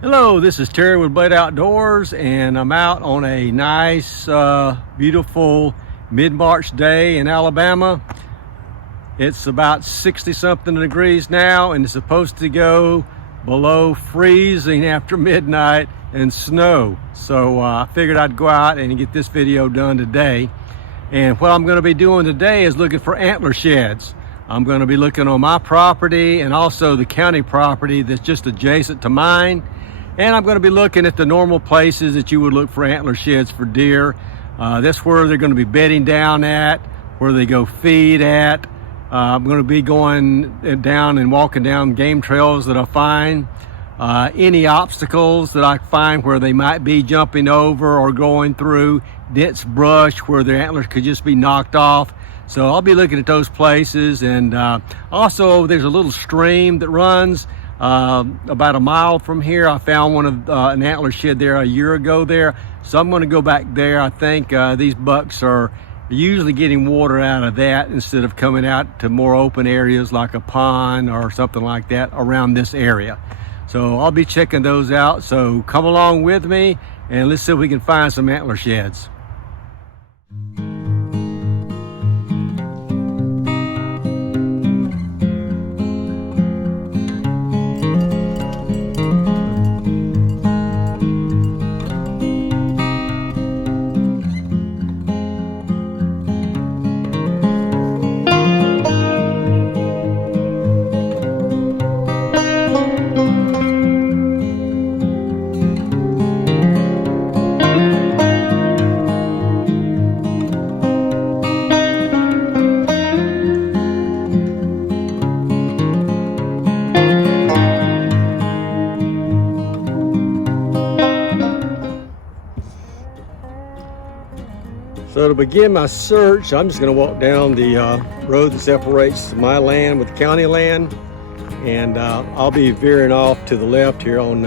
Hello, this is Terry with Blade Outdoors, and I'm out on a nice, beautiful mid-March day in Alabama. It's about 60-something degrees now, and it's supposed to go below freezing after midnight and snow. So I figured I'd go out and get this video done today. And what I'm going to be doing today is looking for antler sheds. I'm going to be looking on my property and also the county property that's just adjacent to mine. And I'm going to be looking at the normal places that you would look for antler sheds for deer. That's where they're going to be bedding down at, where they go feed at. I'm going to be going down and walking down game trails that I find. Any obstacles that I find where they might be jumping over or going through dense brush where their antlers could just be knocked off. So I'll be looking at those places. And also there's a little stream that runs about a mile from here. I found one of an antler shed there a year ago there, so I'm going to go back there. I think these bucks are usually getting water out of that instead of coming out to more open areas like a pond or something like that around this area. So I'll be checking those out, so come along with me and let's see if we can find some antler sheds. So to begin my search, I'm just going to walk down the road that separates my land with county land, and I'll be veering off to the left here on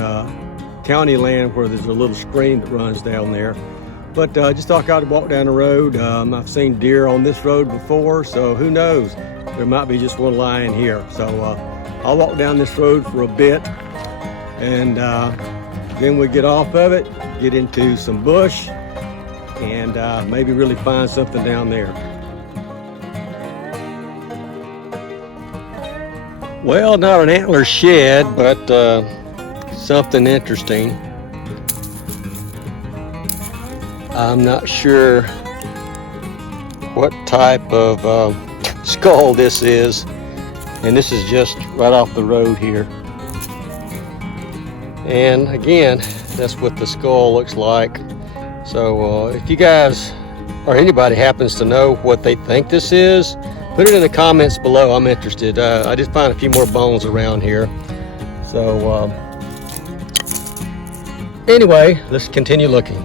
county land where there's a little stream that runs down there. But just thought I'd walk down the road. I've seen deer on this road before, so who knows? There might be just one lying here. So I'll walk down this road for a bit, and then we get off of it, get into some bush, and maybe really find something down there. Well, not an antler shed, but something interesting. I'm not sure what type of skull this is, and this is just right off the road here. And again, that's what the skull looks like. So if you guys or anybody happens to know what they think this is, put it in the comments below. I'm interested. I just found a few more bones around here. So anyway, let's continue looking.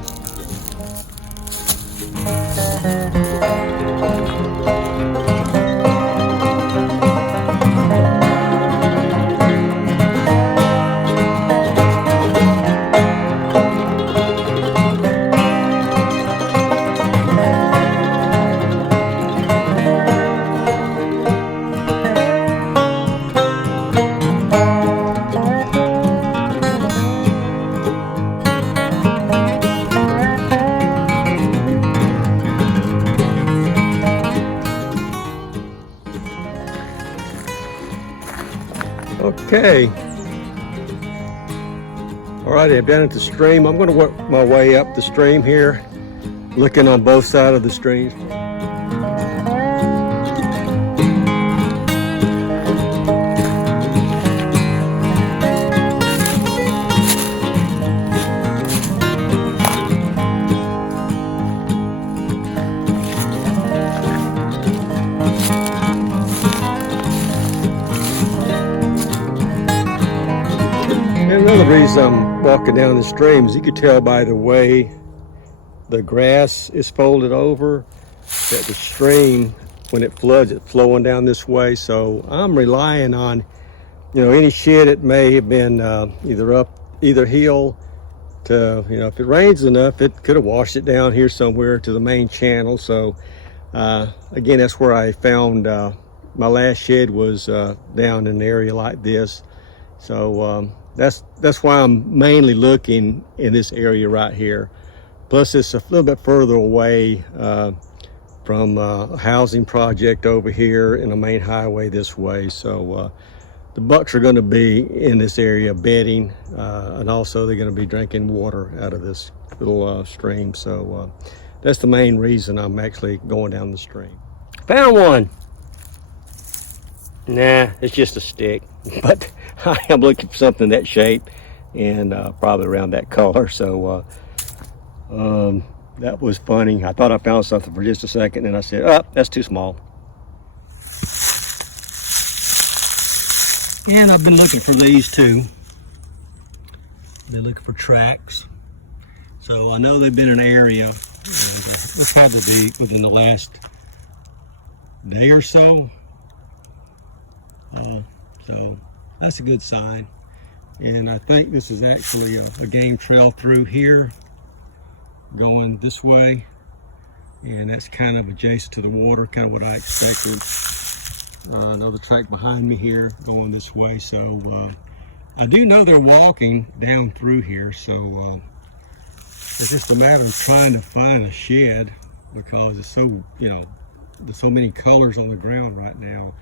Okay. Alrighty, I'm down at the stream. I'm going to work my way up the stream here, looking on both sides of the stream. Another reason I'm walking down the stream is you could tell by the way the grass is folded over that the stream, when it floods, it's flowing down this way. So I'm relying on, any shed that may have been either up either hill to, if it rains enough, it could have washed it down here somewhere to the main channel. So again, that's where I found my last shed was down in an area like this. So that's why I'm mainly looking in this area right here. Plus it's a little bit further away from a housing project over here and a main highway this way. So the bucks are going to be in this area bedding, and also they're going to be drinking water out of this little stream. So that's the main reason I'm actually going down the stream. Found one. Nah, it's just a stick, but I am looking for something that shape and probably around that color. So that was funny. I thought I found something for just a second, and I said, oh, that's too small. And I've been looking for these too. Been looking for tracks. So I know they've been in an area, and this had to be within the last day or so. So that's a good sign. And I think this is actually a game trail through here, going this way. And that's kind of adjacent to the water, kind of what I expected. Another track behind me here going this way. So I do know they're walking down through here. So it's just a matter of trying to find a shed, because it's so, there's so many colors on the ground right now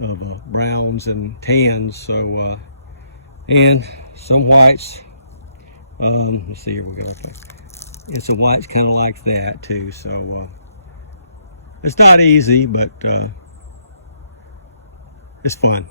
of browns and tans. So and some whites. Let's see here, we got and some whites kind of like that too. So it's not easy, but it's fun.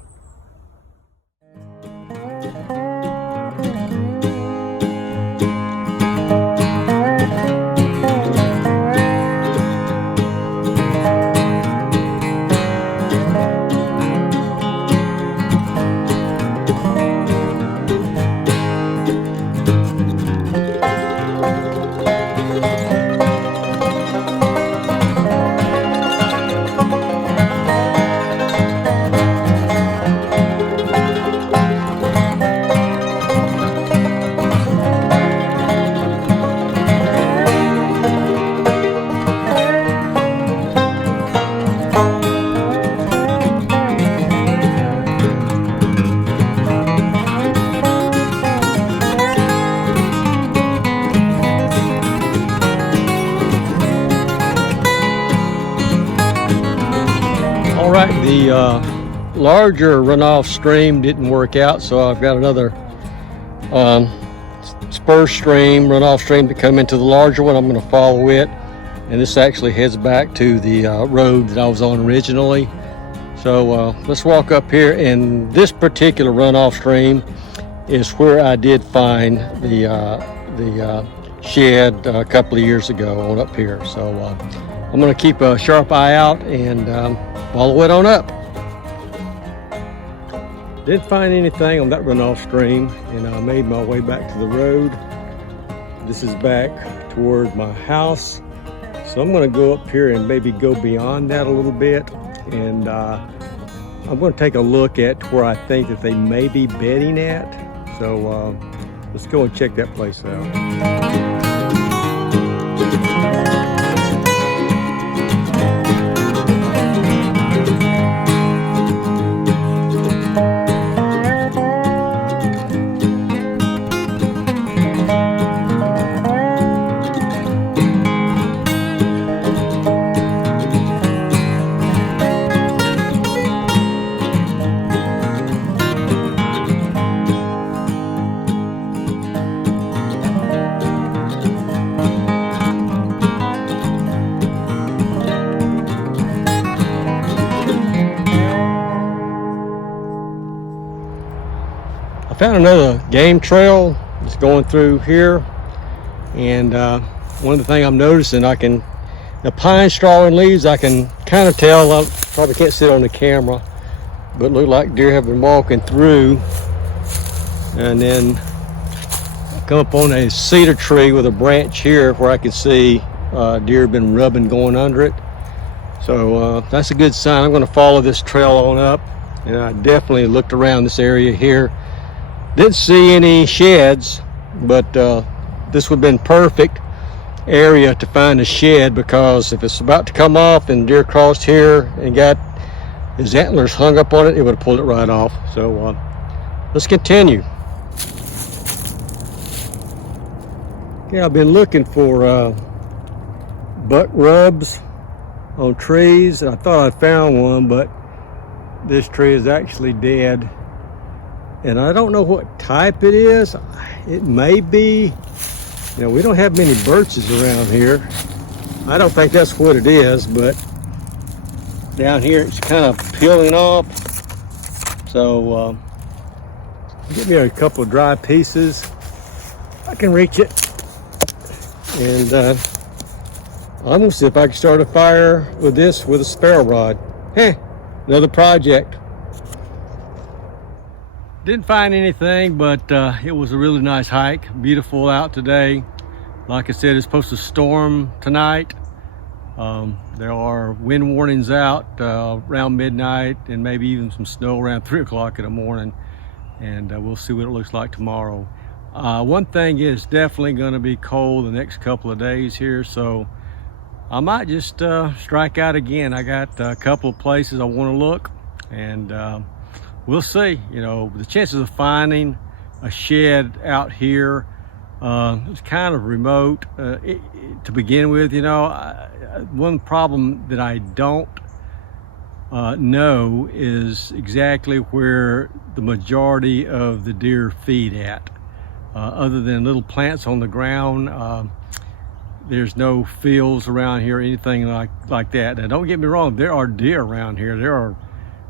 All right, the larger runoff stream didn't work out, so I've got another spur stream, runoff stream to come into the larger one. I'm going to follow it, and this actually heads back to the road that I was on originally. So let's walk up here, and this particular runoff stream is where I did find the shed a couple of years ago on up here. So I'm going to keep a sharp eye out and follow it on up. Didn't find anything on that runoff stream, and I made my way back to the road. This is back toward my house, so I'm going to go up here and maybe go beyond that a little bit, and I'm going to take a look at where I think that they may be bedding at. So let's go and check that place out. Found another game trail that's going through here, and one of the things I'm noticing, the pine straw and leaves, I can kind of tell. I probably can't sit on the camera, but it looked like deer have been walking through, and then come up on a cedar tree with a branch here where I can see deer have been rubbing going under it. So that's a good sign. I'm going to follow this trail on up, and I definitely looked around this area here. Didn't see any sheds, but this would have been perfect area to find a shed, because if it's about to come off and deer crossed here and got his antlers hung up on it, it would have pulled it right off. So let's continue. Okay, I've been looking for buck rubs on trees. I thought I found one, but this tree is actually dead. And I don't know what type it is. It may be, we don't have many birches around here. I don't think that's what it is, but down here it's kind of peeling off. So give me a couple of dry pieces. I can reach it. And I'm gonna see if I can start a fire with this with a sparrow rod. Another project. Didn't find anything, but it was a really nice hike. Beautiful out today. Like I said, it's supposed to storm tonight. There are wind warnings out around midnight, and maybe even some snow around 3 o'clock in the morning. And we'll see what it looks like tomorrow. One thing is definitely going to be cold the next couple of days here, so I might just strike out again. I got a couple of places I want to look, and we'll see. The chances of finding a shed out here, it's kind of remote to begin with. One problem that I don't know is exactly where the majority of the deer feed at. Other than little plants on the ground, there's no fields around here or anything like that. Now, don't get me wrong, there are deer around here. There are,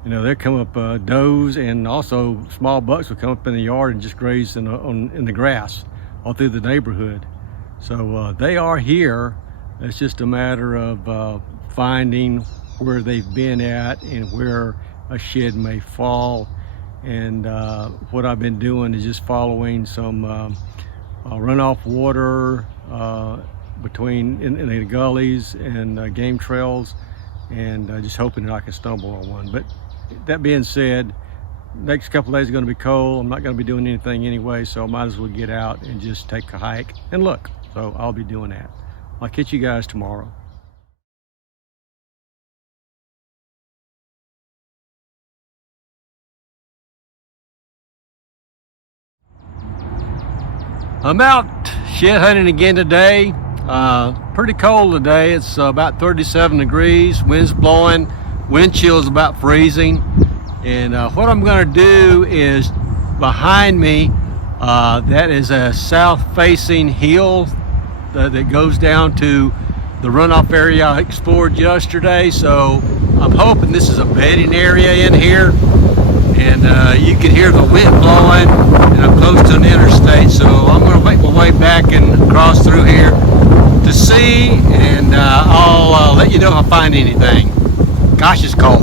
there come up does, and also small bucks will come up in the yard and just graze in the grass all through the neighborhood. So they are here. It's just a matter of finding where they've been at and where a shed may fall. And what I've been doing is just following some runoff water between in the gullies and game trails, and just hoping that I can stumble on one. But that being said, next couple of days are going to be cold. I'm not going to be doing anything anyway, so I might as well get out and just take a hike and look. So I'll be doing that. I'll catch you guys tomorrow. I'm out shed hunting again today. Pretty cold today. It's about 37 degrees, wind's blowing, wind chill is about freezing. And what I'm gonna do is, behind me, that is a south-facing hill that goes down to the runoff area I explored yesterday. So I'm hoping this is a bedding area in here. And you can hear the wind blowing, and I'm close to an interstate, so I'm going to make my way back and cross through here to see, and I'll let you know if I find anything. Gosh, it's cold.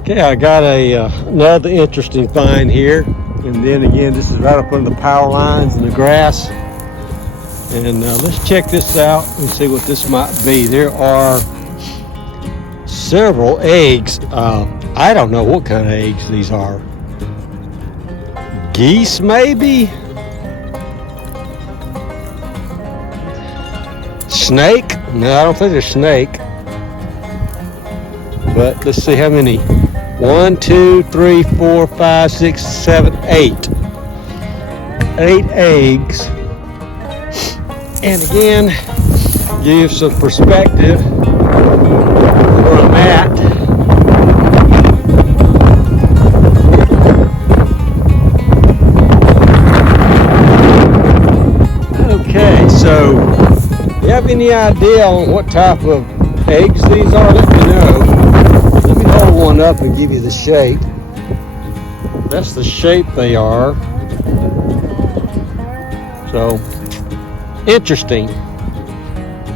Okay, I got another interesting find here, and then again, this is right up under the power lines and the grass. And let's check this out and see what this might be. There are several eggs. I don't know what kind of eggs these are. Geese, maybe? Snake? No, I don't think they're snake. But let's see how many. 1, 2, 3, 4, 5, 6, 7, 8. 8 eggs. And again, give you some perspective where I'm at. Okay, so if you have any idea on what type of eggs these are, let me know. Let me hold one up and give you the shape. That's the shape they are. So, interesting.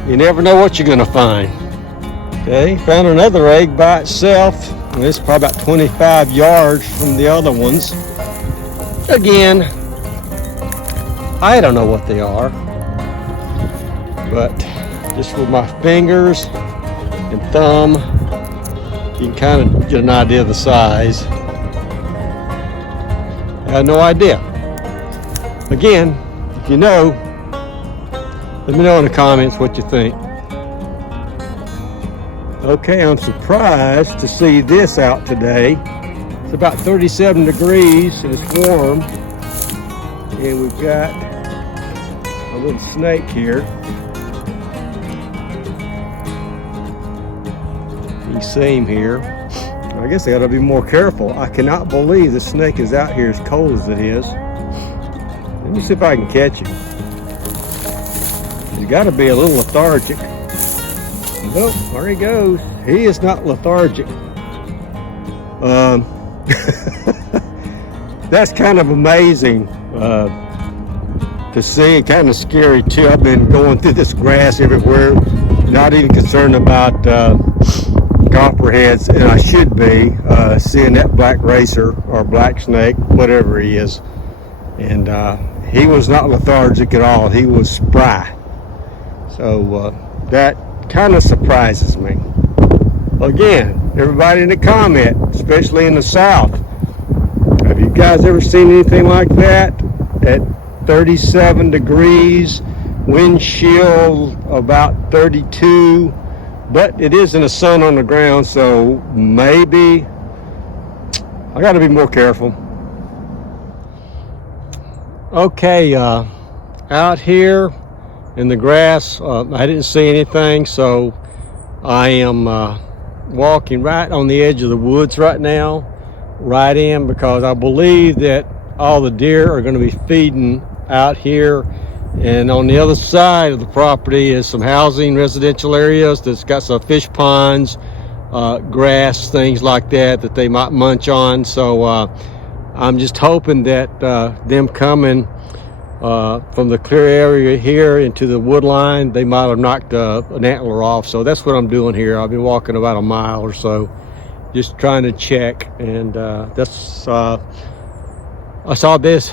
You never know what you're going to find. Okay, found another egg by itself. It's probably about 25 yards from the other ones. Again, I don't know what they are, but just with my fingers and thumb, you can kind of get an idea of the size. I had no idea. Again, if you know, let me know in the comments what you think. Okay, I'm surprised to see this out today. It's about 37 degrees and it's warm. And we've got a little snake here. You see him here. I guess I gotta be more careful. I cannot believe the snake is out here as cold as it is. Let me see if I can catch him. He's gotta be a little lethargic. Nope, there he goes. He is not lethargic. That's kind of amazing to see, kind of scary too. I've been going through this grass everywhere, not even concerned about copperheads, and I should be seeing that black racer or black snake, whatever he is. And he was not lethargic at all. He was spry. So that kind of surprises me. Again, everybody in the comment, especially in the South, have you guys ever seen anything like that? At 37 degrees, wind chill about 32, but it is in the sun on the ground, so maybe I got to be more careful. Okay, out here in the grass, I didn't see anything, so I am walking right on the edge of the woods right now, right in, because I believe that all the deer are going to be feeding out here. And on the other side of the property is some housing, residential areas that's got some fish ponds, grass, things like that they might munch on. So I'm just hoping that them coming from the clear area here into the wood line, they might have knocked an antler off. So that's what I'm doing here. I've been walking about a mile or so, just trying to check. And that's I saw this,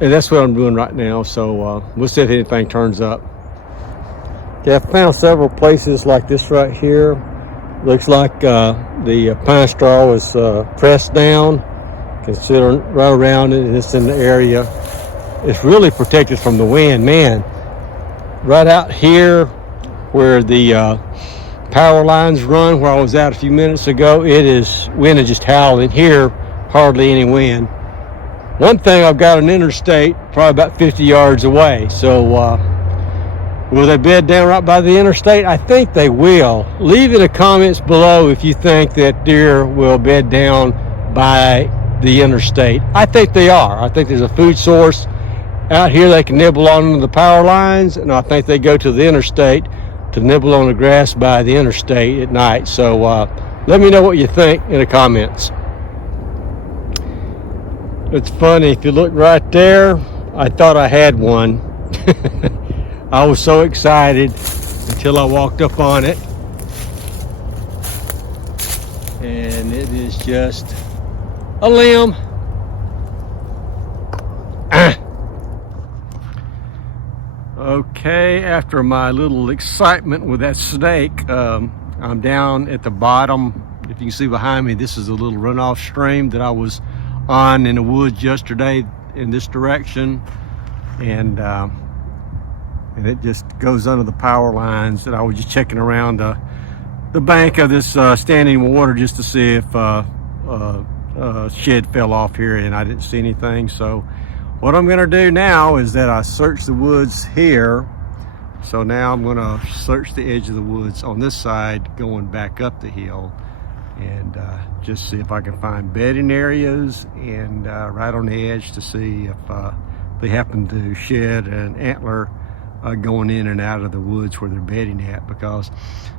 and that's what I'm doing right now. So we'll see if anything turns up. Okay, I found several places like this right here. Looks like the pine straw is pressed down, considering right around it, and it's in the area. It's really protected from the wind, man. Right out here where the power lines run, where I was out a few minutes ago, wind is just howling. Here, hardly any wind. One thing, I've got an interstate probably about 50 yards away. So will they bed down right by the interstate? I think they will. Leave in the comments below if you think that deer will bed down by the interstate. I think they are. I think there's a food source out here they can nibble on the power lines, and I think they go to the interstate to nibble on the grass by the interstate at night. So let me know what you think in the comments. It's funny, if you look right there, I thought I had one. I was so excited until I walked up on it, and it is just a limb. Okay, after my little excitement with that snake, I'm down at the bottom. If you can see behind me, this is a little runoff stream that I was on in the woods yesterday in this direction, and it just goes under the power lines. And I was just checking around the bank of this standing water just to see if shed fell off here, and I didn't see anything. So what I'm gonna do now is that I search the woods here. So now I'm gonna search the edge of the woods on this side going back up the hill, and just see if I can find bedding areas, and right on the edge to see if they happen to shed an antler going in and out of the woods where they're bedding at, because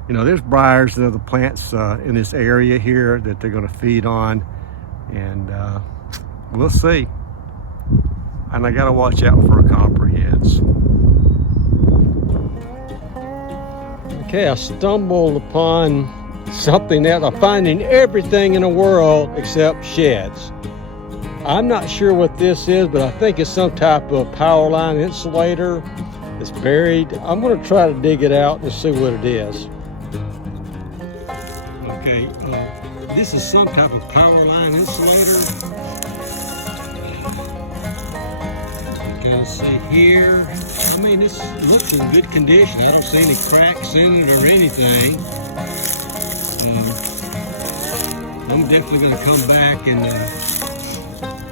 you know there's briars and other plants in this area here that they're going to feed on, and we'll see. And I got to watch out for copperheads. Okay, I stumbled upon something else. I'm finding everything in the world except sheds. I'm not sure what this is, but I think it's some type of power line insulator that's buried. I'm going to try to dig it out and see what it is. Okay, this is some type of power line insulator. You can see here, I mean, this looks in good condition. I don't see any cracks in it or anything. I'm definitely going to come back and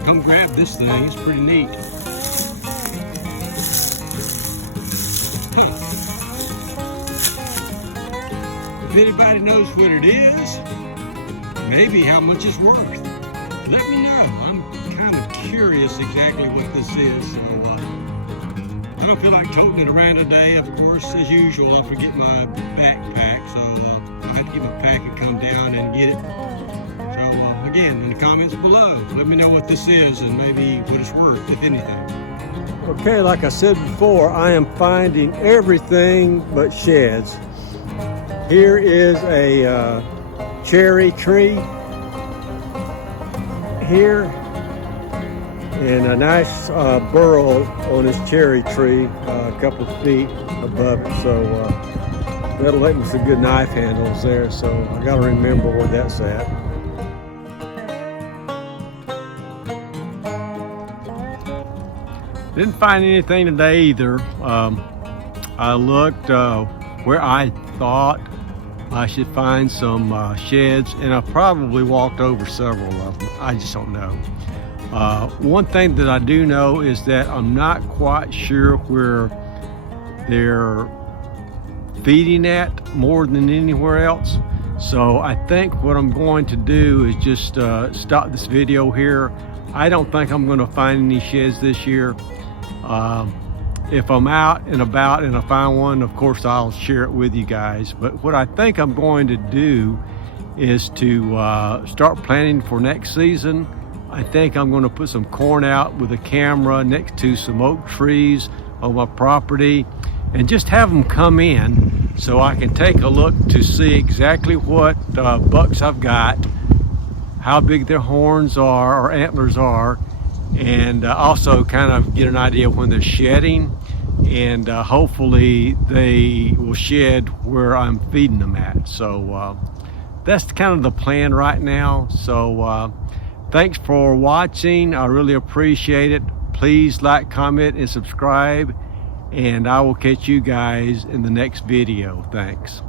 come grab this thing. It's pretty neat. Huh. If anybody knows what it is, maybe how much it's worth, let me know. I'm kind of curious exactly what this is. So, I don't feel like toting it around today. Of course, as usual, I forget my backpack, so I'll have to get my pack and come down and get it. So again, in the comments below, let me know what this is and maybe what it's worth, if anything. Okay, like I said before, I am finding everything but sheds. Here is a cherry tree here, and a nice burl on this cherry tree, a couple of feet above it. So that'll make me some good knife handles there. So I got to remember where that's at. Didn't find anything today either. I looked where I thought I should find some sheds, and I probably walked over several of them. I just don't know. One thing that I do know is that I'm not quite sure where they're feeding at more than anywhere else. So I think what I'm going to do is just stop this video here. I don't think I'm going to find any sheds this year. If I'm out and about and I find one, of course I'll share it with you guys. But what I think I'm going to do is to start planning for next season. I think I'm going to put some corn out with a camera next to some oak trees on my property and just have them come in so I can take a look to see exactly what bucks I've got, how big their horns are or antlers are, and also kind of get an idea of when they're shedding, and hopefully they will shed where I'm feeding them at. So that's kind of the plan right now. So thanks for watching. I really appreciate it. Please like, comment, and subscribe, and I will catch you guys in the next video. Thanks.